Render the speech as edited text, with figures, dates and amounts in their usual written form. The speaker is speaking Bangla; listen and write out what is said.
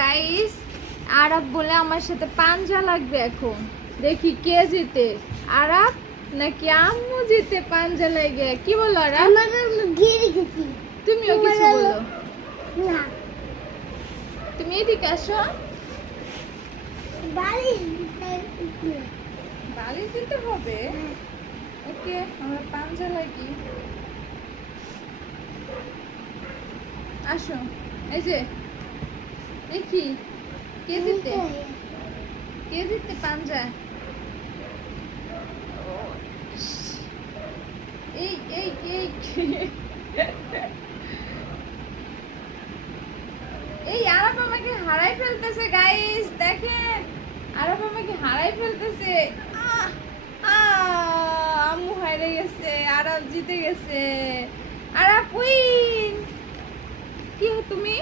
গাইস আরব বলে আমার সাথে পাঞ্জা লাগবে এখন। দেখি কে জিতে, আরব নাকি আম্মু জিতে পাঞ্জা লাগে। কি বলো আরব? তুমিও কিছু বলো না। তুমি এদিকে আসো। বালিশ দিতে হবে। ওকে, আমরা পাঞ্জা লাগি। আসো, এই যে দেখি কে জিতে, কে জিতে পাঞ্জা। এই এই এই এই আরব আমাকে হারাই ফেলতেছে গাইস, দেখেন আরব আমাকে হারাই ফেলতেছে। আহ, আম্মু হারিয়ে গেছে, আরব জিতে গেছে। আরব উইন। কি তুমি?